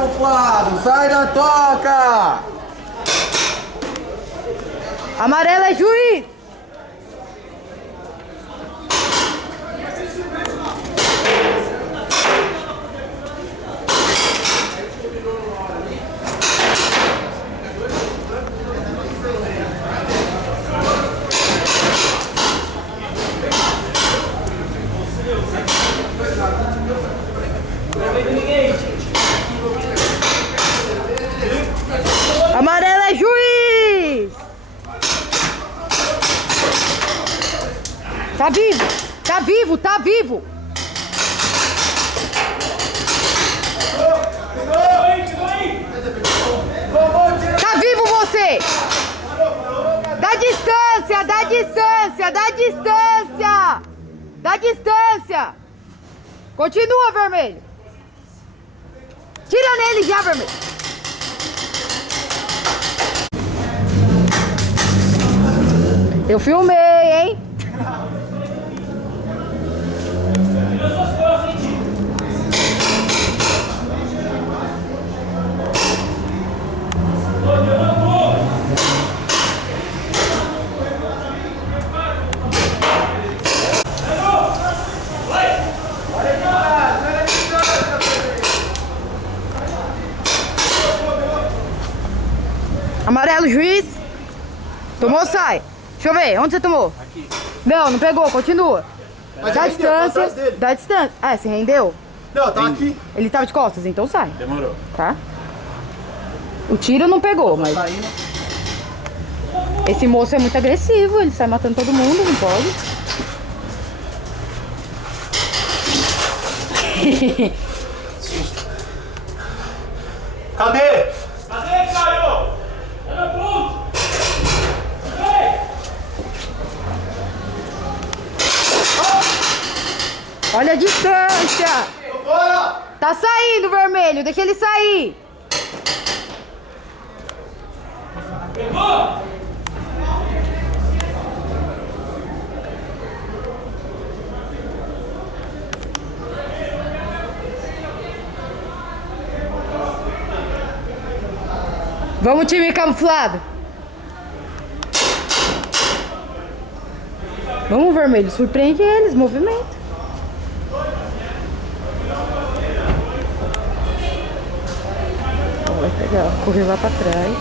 camuflado, sai da toca! Amarelo é juiz! Amarelo é juiz! Tá vivo! Tá vivo! Tá vivo! Tá vivo você! Dá distância! Dá distância! Dá distância! Dá distância! Continua, vermelho! Tira nele já, vermelho! Eu filmei, hein? Amarelo, juiz. Tomou, sai. Deixa eu ver, onde você tomou? Aqui. Não continua. Mas Dá ele rendeu, tá distância, atrás dele. dá distância. Ah, você rendeu? Não, tá aqui. Ele tava de costas, então sai, Demorou. tá? O tiro não pegou, mas... Saindo. Esse moço é muito agressivo, ele sai matando todo mundo, não pode. Cadê? Cadê, Caio? Tá no ponto! Olha a distância! Tô fora! Tá saindo, vermelho, deixa ele sair. Pegou! Vamos, time camuflado. Vamos, vermelho, surpreende eles, movimento. Vai pegar, correr lá pra trás.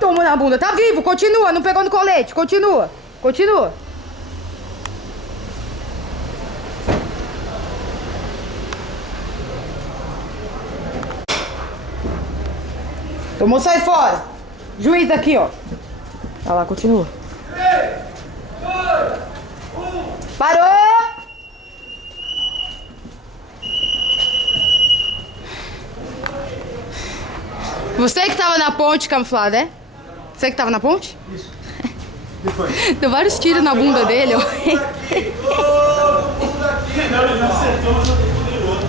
Toma na bunda, tá vivo, continua, não pegou no colete, continua, continua. Tomou, sai fora. Juiz aqui, ó. Olha lá, continua. 3, 2, 1. Parou! Você que tava na ponte, camuflado, né? Você que tava na ponte? Isso. Depois. Deu vários tiros na bunda dele, ó. Não, ele não acertou, mas eu dei o outro.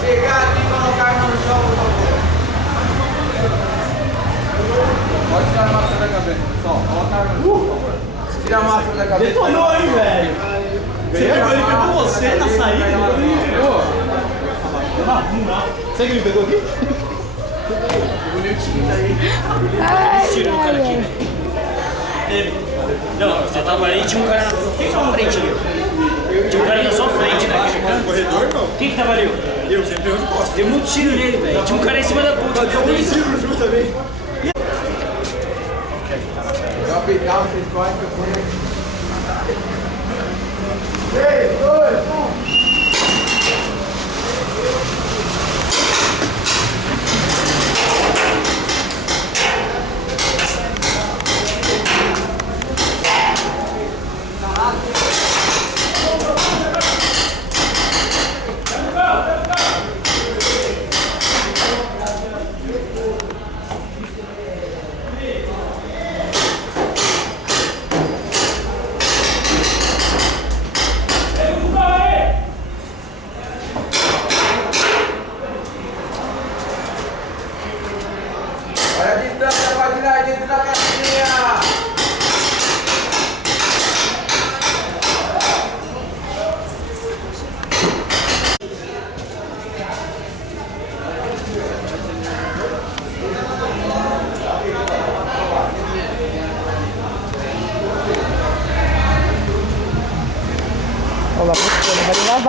Chegar aqui e colocar a arma no chão, por favor. Pode tirar a máscara da cabeça, pessoal. Coloca a arma no chão, por favor. Tira a máscara da cabeça. Detonou aí, velho. Ele pegou você na saída. Sabe que ele pegou aqui? Bonitinho aí. Ai, Tirou o cara ai, aqui. ai. Ele. Não, você tava ali e tinha um cara na sua frente ali. Tinha um cara na sua frente, né? Corredor, não. Quem que tava ali? Eu sempre eu de costas. Deu muito tiro nele, velho. Tinha um cara em cima da ponte. Deu um tiro no Ju também. Eu apitar, vocês podem que eu vou. 3, 2, 1.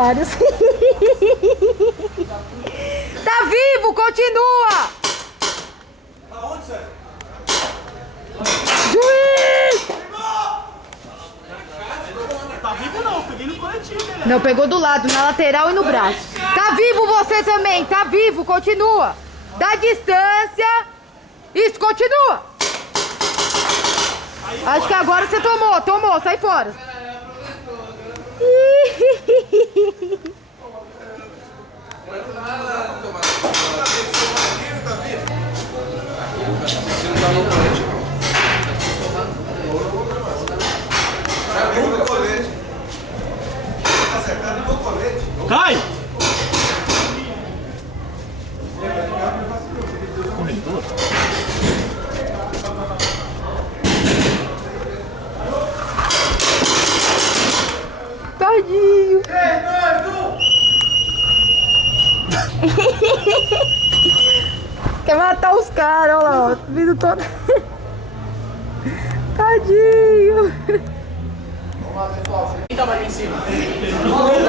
vários. Tá vivo, continua! Aonde, Sérgio? Juiz! Tá vivo não, peguei no coletivo, né? Não, pegou do lado, na lateral e no braço. Tá vivo você também, tá vivo, continua. Dá distância. Isso, continua. Acho que agora você tomou, sai fora. Cai! Tadinho. 3, 2, 1. Quer matar os caras, olha lá, ó. Vindo todo. Tadinho. Quem tava ali em cima?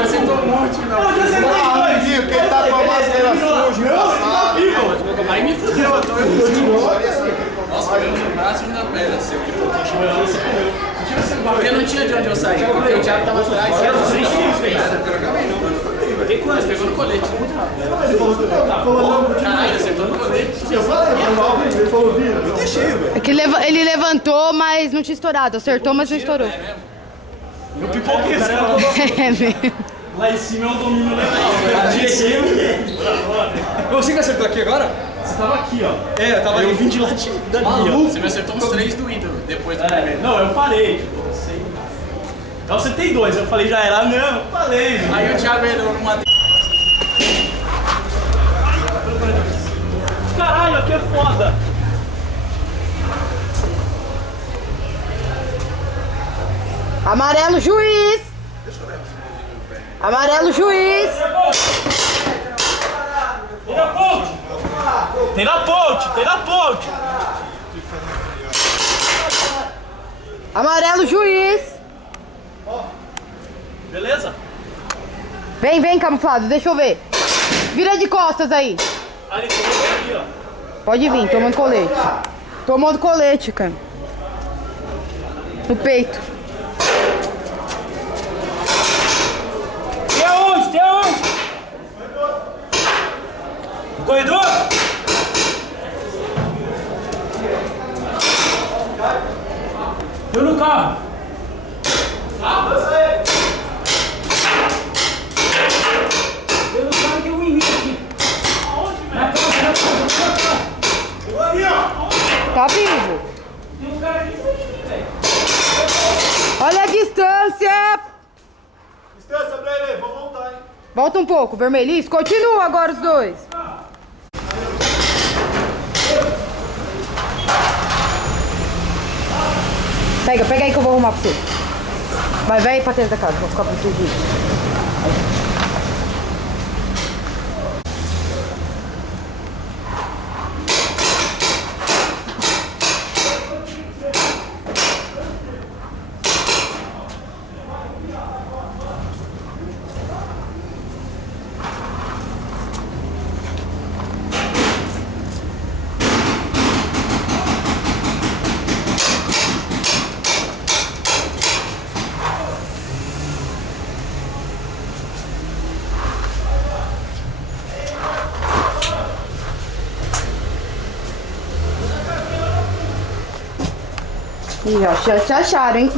Acertou um monte, não. Eu já acertei dois! Quem tá com a máscara suja, passada. Aí me fudeu, eu tô Nossa, meu braço e na perna, seu. Porque não tinha de onde eu sair, porque o Thiago tava atrás. Tem quantos? Pegou no colete. Caralho, acertou no colete. Eu falei, ele falou, vira. Eu deixei, velho. É que ele levantou, mas não tinha estourado. Acertou, mas não estourou. Eu pipoquei esse cara. É mesmo. Lá em cima é um domínio legal. Você que acertou aqui agora? Você tava aqui, ó. É, eu tava Eu ali. vim de lá dali, ó. Você me acertou uns 3 do ídolo, depois do primeiro. Não, eu parei. Tipo, eu sei. Então você tem dois. Eu falei, já era. Não, eu falei. Aí o Thiago entrou numa... Caralho, aqui é foda. Amarelo, juiz. Amarelo, juiz. Tem na ponte. Tem na ponte, tem na ponte. Amarelo, juiz. Beleza? Vem, camuflado, deixa eu ver. Vira de costas aí. Ali, tem um aqui, ó. Pode vir, tomando colete. Tomando colete, cara. No peito. Tem aonde? Tem aonde? No corredor? Eu no carro. Eu no carro que eu vim aqui. Na casa. Tá vivo. Tem um cara aqui, velho. Olha a distância. Distância pra ele, vou voltar, hein. Volta um pouco, vermelhinho. Continua agora os dois. Pega aí que eu vou arrumar pra você. Vai aí pra dentro da casa, vou ficar protegido. Ih, ó, te acharam, hein?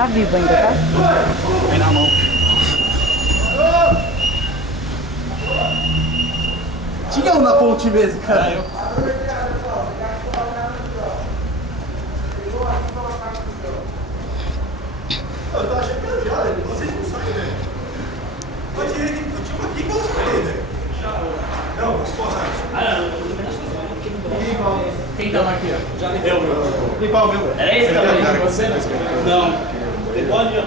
Tá vivo ainda, tá? Vem na mão. Tinha um na ponte mesmo, cara. Eu tô achando que é já, vocês não saem, velho. Eu tinha uma aqui que eu saí, velho. Não, mas porra. Quem tava aqui, ó? Já deu, meu. Limpar o meu. Era esse que tava aí com você? Não. Pode ir, ó.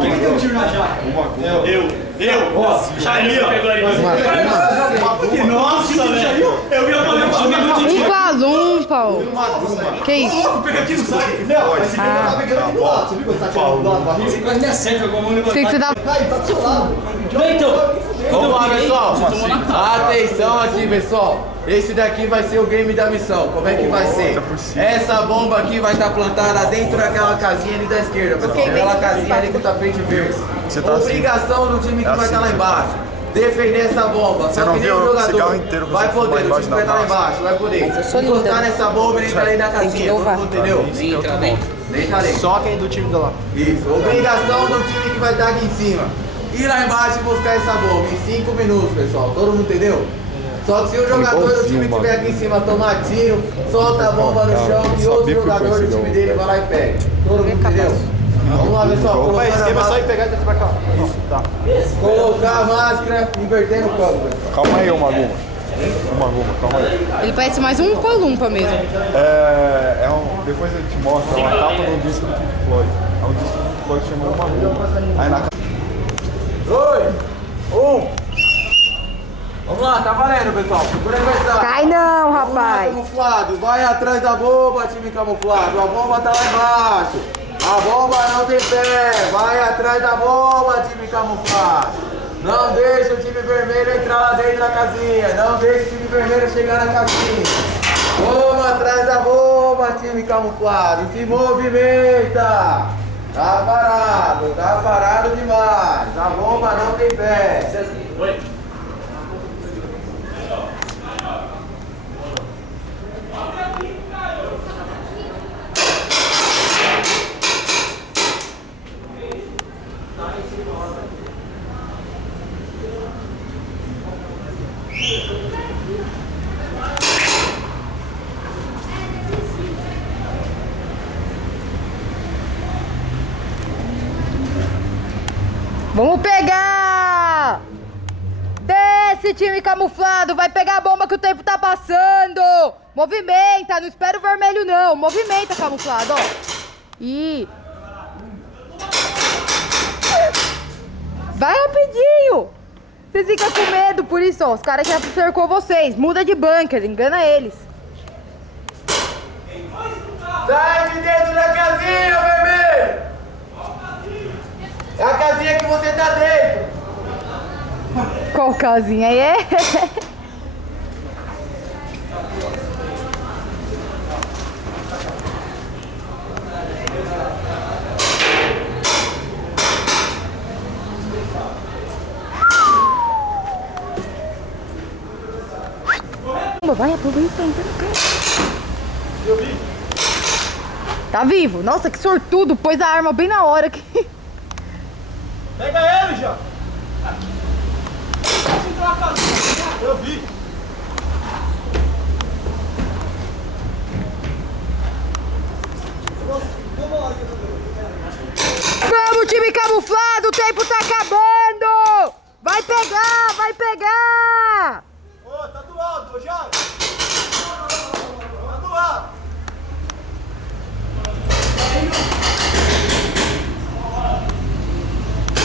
Quem deu um tiro na jaca? Eu. Xaria pegou ali. Nossa, velho. Eu vi a mulher Que isso? Pega aqui no saco. Não, mas você tá pegando aqui do lado. Você viu quando você tá tirando do lado da barriga? Você quase me acerta com a mão levantada. Sei que você dá... Aí, tá do seu lado. Então. Vamos lá, pessoal. Atenção aqui, pessoal. Esse daqui vai ser o game da missão. Como é que vai ser? Essa bomba aqui vai estar plantada dentro daquela casinha ali da esquerda, pessoal. Aquela casinha ali com o tapete verde. Obrigação do time que vai estar lá embaixo. Defender essa bomba. Só que nenhum jogador vai poder. O time vai estar lá embaixo, vai poder encostar nessa bomba e entrar ali na casinha. Todo mundo entendeu? Entra dentro. Só quem é do time do lado. Isso. Obrigação do time que vai estar aqui em cima. Ir lá embaixo e buscar essa bomba em 5 minutos, pessoal. Todo mundo entendeu? Só que se o jogador do time que estiver aqui em cima tomar tiro, solta a bomba no chão e outro jogador do time dele vai lá e pega. Todo mundo entendeu? Vamos lá, pessoal. Vai, esquema só ir pegar e descer pra cá. Isso, tá. Colocar a máscara, invertendo o câmbio. Calma aí, ô Maguma. Ô Maguma, calma aí. Ele parece mais um Columpa mesmo. Depois eu te mostro, é uma capa do disco do Pink Floyd. É um disco do Pink Floyd chamado Maguma. Aí na 2, 1. Vamos lá, tá valendo, pessoal. Segura a adversário. Cai não, Vamos lá, rapaz. camuflado. Vai atrás da bomba, time camuflado. A bomba tá lá embaixo. A bomba não tem pé. Vai atrás da bomba, time camuflado. Não deixa o time vermelho entrar lá dentro da casinha. Não deixa o time vermelho chegar na casinha. Vamos atrás da bomba, time camuflado. Se movimenta. Tá parado demais. A bomba não tem pé. Oi. Vamos pegar! Desce, time camuflado! Vai pegar a bomba que o tempo tá passando! Movimenta! Não espera o vermelho, não! Movimenta, camuflado, ó! E... vai rapidinho! Vocês ficam com medo, por isso, ó. Os caras já cercou vocês. Muda de bunker, engana eles. Sai de dentro da casinha, vermelho! É a casinha que você tá dentro! Qual casinha aí é? Vai, aproveita, entra no carro. Tá vivo? Nossa, que sortudo! Pôs a arma bem na hora que... Pega ele já! Eu vi! Vamos, time camuflado! O tempo tá acabando! Vai pegar! Vai pegar! Ô, tá do lado, já! Tá do lado!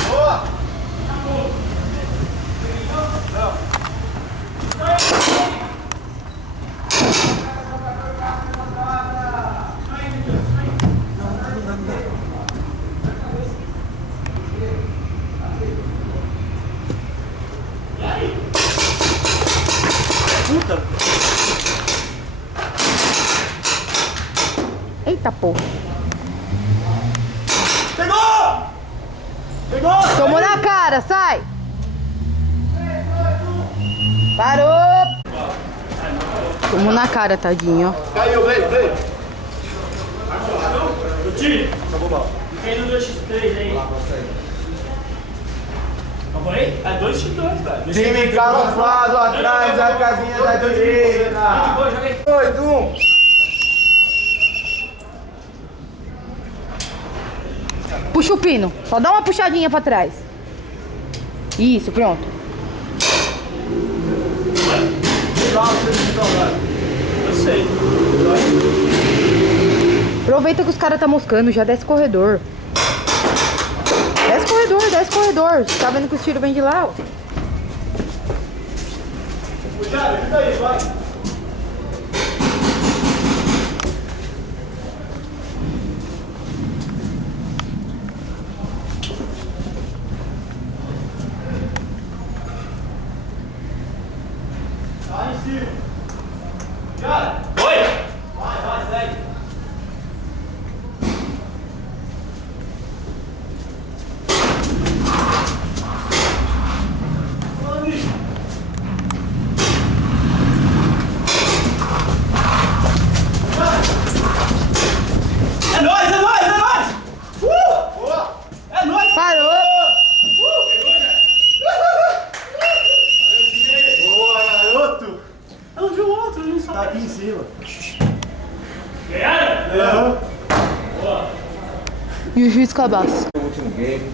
Boa! Eita porra! Pegou! Pegou! Tomou na cara, sai! Parou! Tomou na cara, tadinho, ó. Caiu, vem! O time. Acabou mal. quem no 2x3 aí? Lá pra sair. Calma aí. É 2x2, cara. Time camuflado atrás da casinha da direita. Boa, joga aí. 2, 1. Puxa o pino. Só dá uma puxadinha pra trás. Isso, pronto. Eu sei. Aproveita que os caras tá moscando, já desce corredor. Desce corredor, desce corredor. Você tá vendo que os tiros vêm de lá? Ó. Puxado, ajuda aí, vai. Vai em cima. Já. Oi! Vai, segue. É nóis, é nóis, é nóis! É nóis! Parou. Boa, garoto. Eu não vi o outro, não Tá sabe. aqui em cima. Ganharam? E o juiz cabaço. O último game.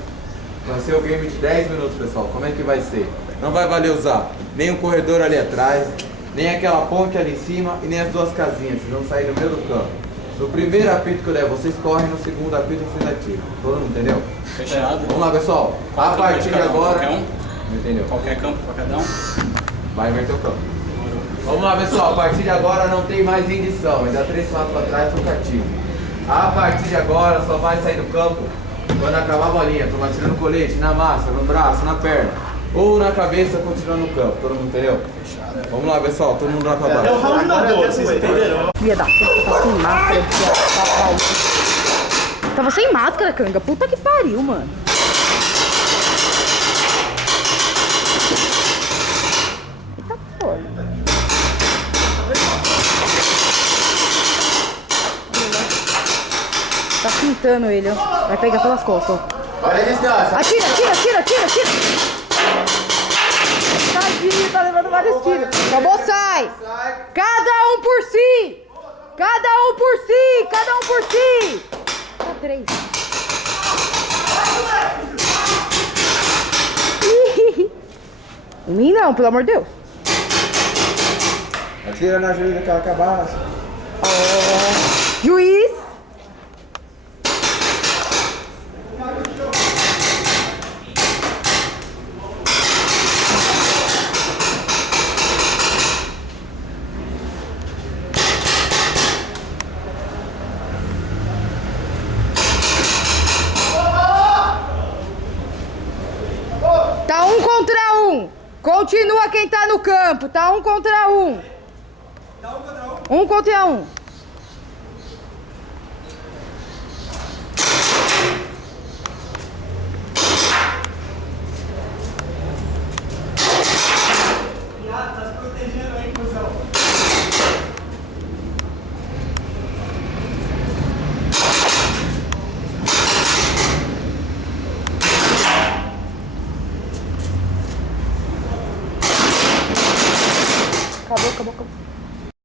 Vai ser o game de 10 minutos, pessoal. Como é que vai ser? Não vai valer usar nem o corredor ali atrás, nem aquela ponte ali em cima e nem as duas casinhas. Vocês vão sair no meio do campo. No primeiro apito que eu der, vocês correm. No segundo apito, vocês atiram. Todo mundo entendeu? Fechado. Vamos lá, pessoal. A partir de agora... Qualquer um? Não entendeu? Qualquer campo pra cada um? Vai inverter o campo. Vamos lá, pessoal. A partir de agora não tem mais indição. Ainda 3 passos para trás, sou cativo. A partir de agora só vai sair do campo quando acabar a bolinha. Toma tirando no colete, na massa, no braço, na perna. Ou na cabeça, continuando no campo. Todo mundo entendeu? Fechado. Vamos lá, pessoal. Todo mundo lá pra baixo. É o round da boa, vocês entenderam? Filha da puta, tá sem máscara. Viado. Tava sem máscara, canga. Puta que pariu, mano. Eita porra. Tá pintando ele, ó. Vai pegar pelas costas, ó. Olha a distância. Atira, atira, atira, atira, atira. Tadinho, tá levando vários tiros. Acabou, sai. Cada um por si. Cada um por si. Cada um por si. Tá 3. Em mim não, pelo amor de Deus. Atira na ajuda daquela cabaça. Juiz. Tá 1 contra 1. Continua quem tá no campo. Tá 1 contra 1. 1 contra 1.